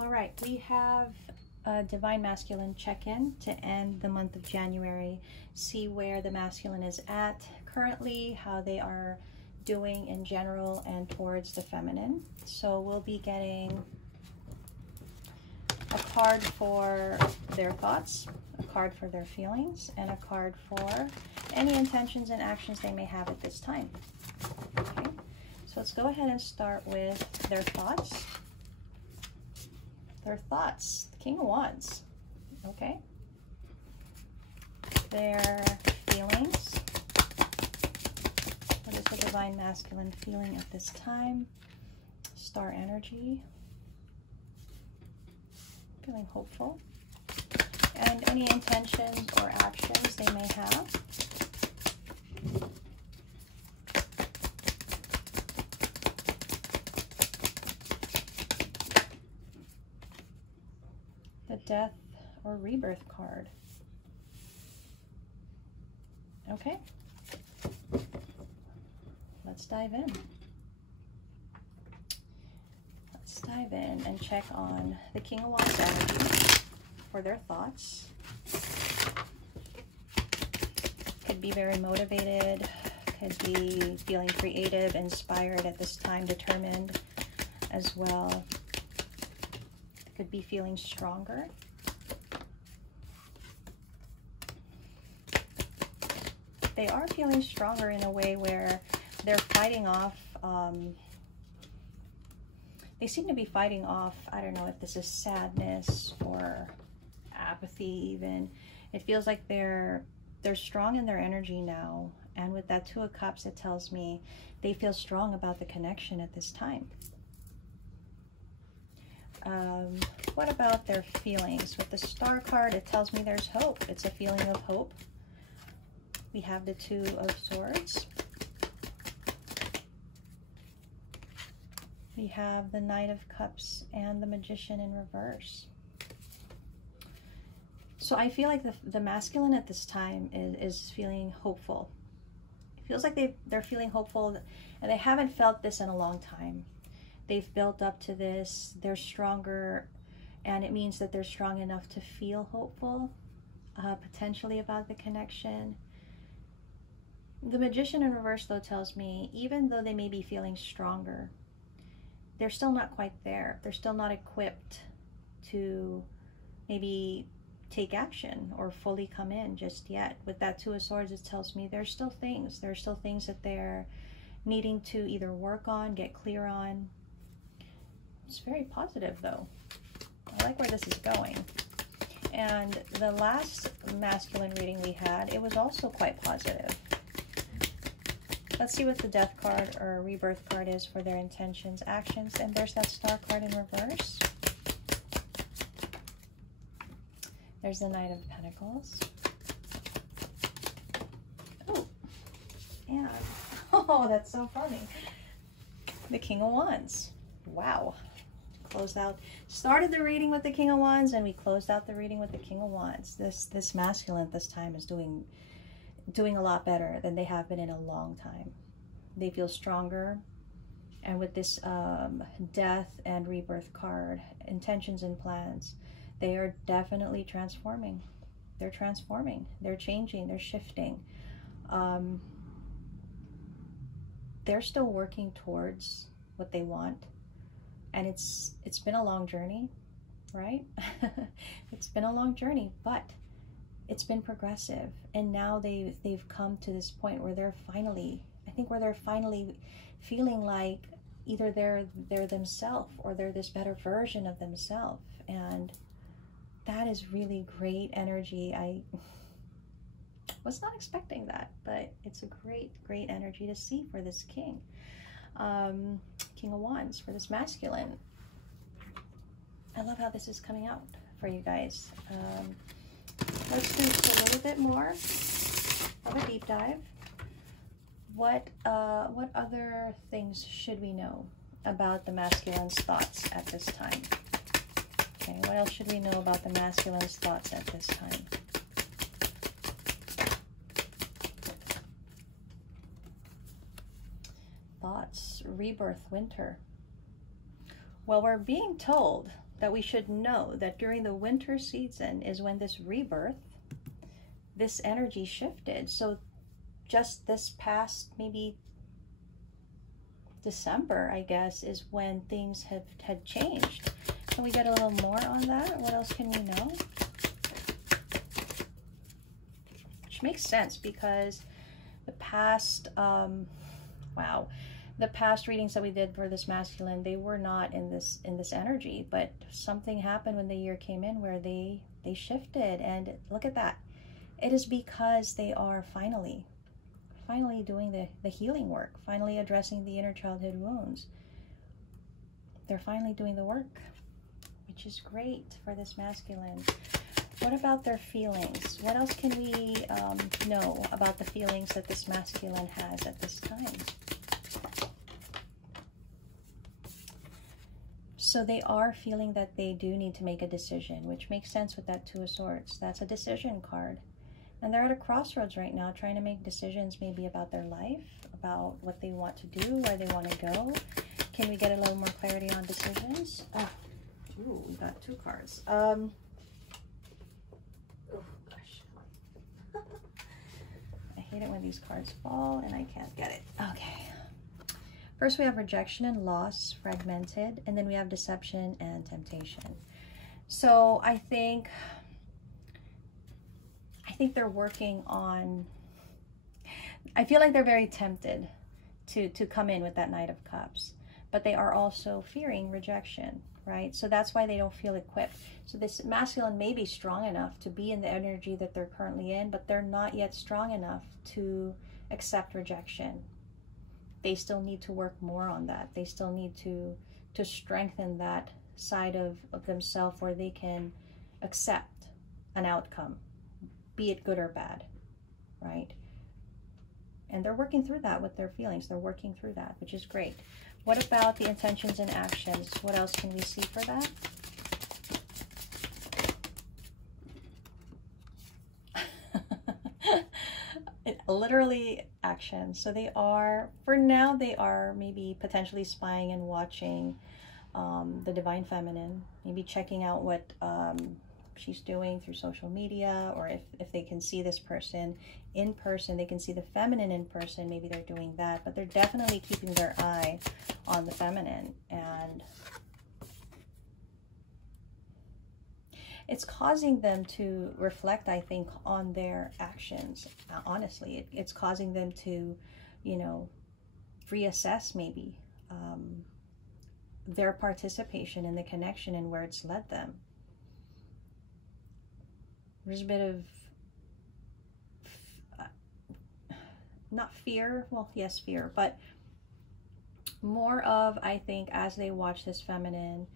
All right, we have a Divine Masculine check-in to end the month of January. See where the masculine is at currently, how they are doing in general, and towards the feminine. So we'll be getting a card for their thoughts, a card for their feelings, and a card for any intentions and actions they may have at this time. Okay, so let's go ahead and start with their thoughts. Their thoughts, the King of Wands, okay? Their feelings. What is the Divine Masculine feeling at this time? Star energy. Feeling hopeful. And any intentions or actions they may have. The Death or Rebirth card. Okay. Let's dive in. Let's dive in and check on the King of Wands energy for their thoughts. Could be very motivated, could be feeling creative, inspired at this time, determined as well. Could be feeling stronger. They are feeling stronger in a way where they're fighting off, they seem to be fighting off, I don't know if this is sadness or apathy even. It feels like they're strong in their energy now. And with that Two of Cups, it tells me they feel strong about the connection at this time. What about their feelings? With the Star card, it tells me there's hope. It's a feeling of hope. We have the Two of Swords. We have the Knight of Cups and the Magician in reverse. So I feel like the masculine at this time is feeling hopeful. It feels like they're feeling hopeful, and they haven't felt this in a long time. They've built up to this. They're stronger, and it means that they're strong enough to feel hopeful, potentially about the connection. The Magician in reverse, though, tells me even though they may be feeling stronger, they're still not quite there. They're still not equipped to maybe take action or fully come in just yet. With that Two of Swords, it tells me there's still things. There's still things that they're needing to either work on, get clear on. It's very positive, though. I like where this is going. And the last masculine reading we had, it was also quite positive. Let's see what the Death card or Rebirth card is for their intentions, actions. And there's that Star card in reverse. There's the Knight of Pentacles. Oh, and oh, that's so funny. The King of Wands. Wow. Closed out, started the reading with the King of Wands, and we closed out the reading with the King of Wands. This masculine this time is doing a lot better than they have been in a long time. They feel stronger, and with this Death and Rebirth card, intentions and plans, they are definitely transforming. They're transforming. They're changing. They're shifting. They're still working towards what they want. And it's been a long journey, right? It's been a long journey, but it's been progressive. And now they've come to this point where they're finally, I think where they're finally feeling like either they're themselves or they're this better version of themselves. And that is really great energy. I was not expecting that, but it's a great energy to see for this king. King of Wands for this masculine. I love how this is coming out for you guys. Let's do just a little bit more of a deep dive. What other things should we know about the masculine's thoughts at this time? Okay, what else should we know about the masculine's thoughts at this time? Thoughts, rebirth, winter. Well, we're being told that we should know that during the winter season is when this rebirth, this energy shifted. So just this past maybe December, I guess, is when things had changed. Can we get a little more on that? What else can we know? Which makes sense because the past, the past readings that we did for this masculine, they were not in this energy, but something happened when the year came in where they shifted. And look at that. It is because they are finally doing the healing work, finally addressing the inner childhood wounds. They're finally doing the work, which is great for this masculine. What about their feelings? What else can we know about the feelings that this masculine has at this time? So they are feeling that they do need to make a decision, which makes sense with that Two of Swords. That's a decision card. And they're at a crossroads right now, trying to make decisions maybe about their life, about what they want to do, where they want to go. Can we get a little more clarity on decisions? Oh, ooh, we got two cards. Oh, gosh. I hate it when these cards fall and I can't get it. Okay. First we have rejection and loss, fragmented, and then we have deception and temptation. So I think they're working on, I feel like they're very tempted to come in with that Knight of Cups, but they are also fearing rejection, right? So that's why they don't feel equipped. So this masculine may be strong enough to be in the energy that they're currently in, but they're not yet strong enough to accept rejection. They still need to work more on that. They still need to strengthen that side of themselves where they can accept an outcome, be it good or bad, right? And they're working through that with their feelings. They're working through that, which is great. What about the intentions and actions? What else can we see for that? Literally action. So they are, for now, they are maybe potentially spying and watching the Divine Feminine, maybe checking out what she's doing through social media, or if they can see this person in person, they can see the feminine in person, maybe they're doing that, but they're definitely keeping their eye on the feminine. And it's causing them to reflect, I think, on their actions. Honestly, it's causing them to, you know, reassess maybe their participation in the connection and where it's led them. There's a bit of, not fear, well, yes, fear, but more of, I think, as they watch this feminine,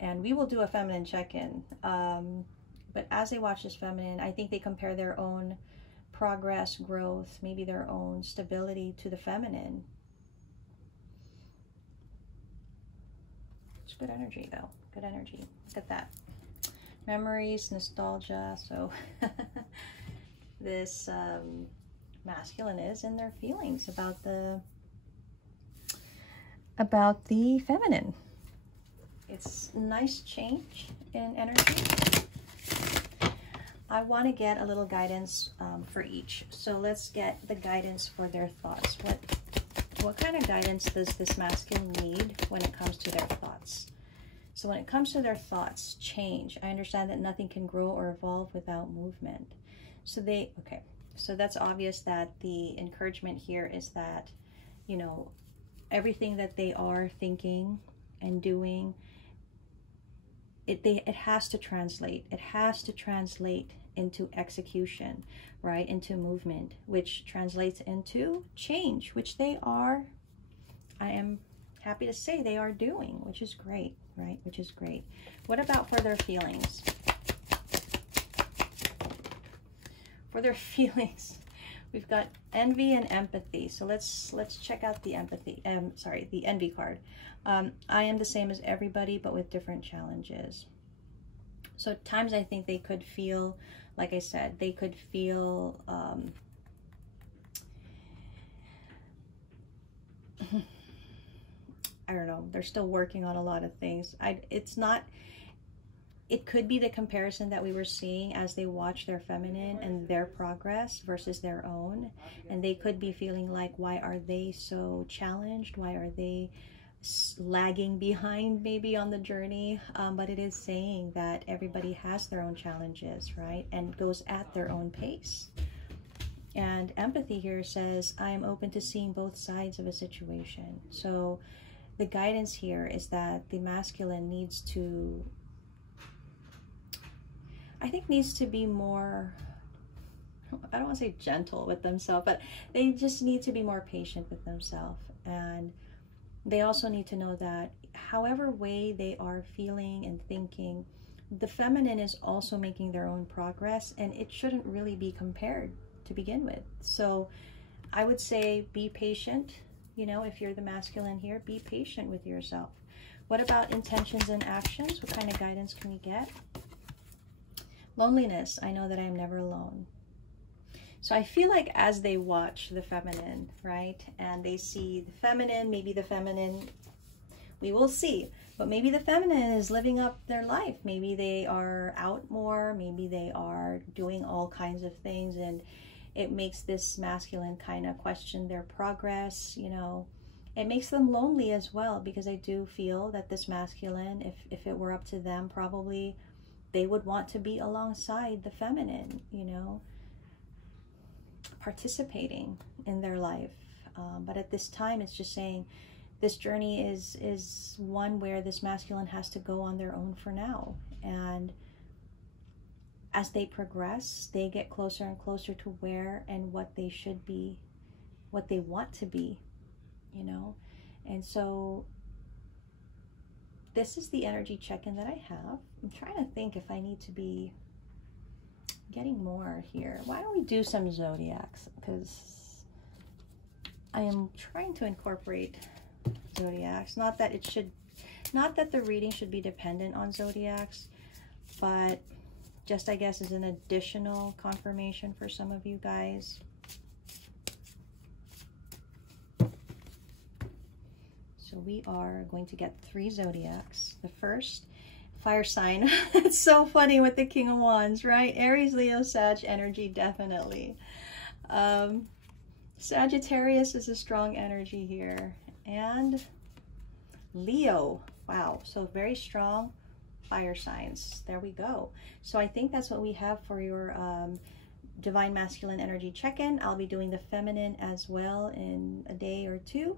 and we will do a feminine check-in, but as they watch this feminine, I think they compare their own progress, growth, maybe their own stability to the feminine. It's good energy, though. Good energy. Look at that. Memories, nostalgia. So this masculine is in their feelings about the feminine. It's nice change in energy. I want to get a little guidance for each. So let's get the guidance for their thoughts. What kind of guidance does this masculine need when it comes to their thoughts? So when it comes to their thoughts, change. I understand that nothing can grow or evolve without movement. So so that's obvious that the encouragement here is that, you know, everything that they are thinking and doing, it has to translate. It has to translate into execution, right? Into movement, which translates into change, which they are, I am happy to say they are doing, which is great, right? Which is great. What about for their feelings? For their feelings, we've got envy and empathy. So let's check out the empathy. The envy card. I am the same as everybody, but with different challenges. So at times I think they could feel, like I said, they could feel I don't know, they're still working on a lot of things. It's not it could be the comparison that we were seeing as they watch their feminine and their progress versus their own. And they could be feeling like, why are they so challenged? Why are they lagging behind maybe on the journey? But it is saying that everybody has their own challenges, right? And goes at their own pace. And empathy here says, I am open to seeing both sides of a situation. So the guidance here is that the masculine needs to, I think, needs to be more, I don't want to say gentle with themselves, but they just need to be more patient with themselves. And they also need to know that however way they are feeling and thinking, the feminine is also making their own progress, and it shouldn't really be compared to begin with. So I would say be patient. You know, if you're the masculine here, be patient with yourself. What about intentions and actions? What kind of guidance can we get? Loneliness. I know that I am never alone. So I feel like as they watch the feminine, right, and they see the feminine, maybe the feminine, we will see, but maybe the feminine is living up their life. Maybe they are out more, maybe they are doing all kinds of things, and it makes this masculine kind of question their progress. You know, it makes them lonely as well, because I do feel that this masculine, if it were up to them, probably they would want to be alongside the feminine, you know, participating in their life. But at this time, it's just saying this journey is one where this masculine has to go on their own for now. And as they progress, they get closer and closer to where and what they should be, what they want to be, you know. And so this is the energy check-in that I have. I'm trying to think if I need to be getting more here. Why don't we do some zodiacs? Because I am trying to incorporate zodiacs. Not that the reading should be dependent on zodiacs, but just, I guess, as an additional confirmation for some of you guys. So we are going to get 3 zodiacs. The first, fire sign. It's so funny with the King of Wands, right? Aries, Leo, Sag energy, definitely. Sagittarius is a strong energy here. And Leo. Wow. So very strong fire signs. There we go. So I think that's what we have for your Divine Masculine Energy check-in. I'll be doing the feminine as well in a day or 2.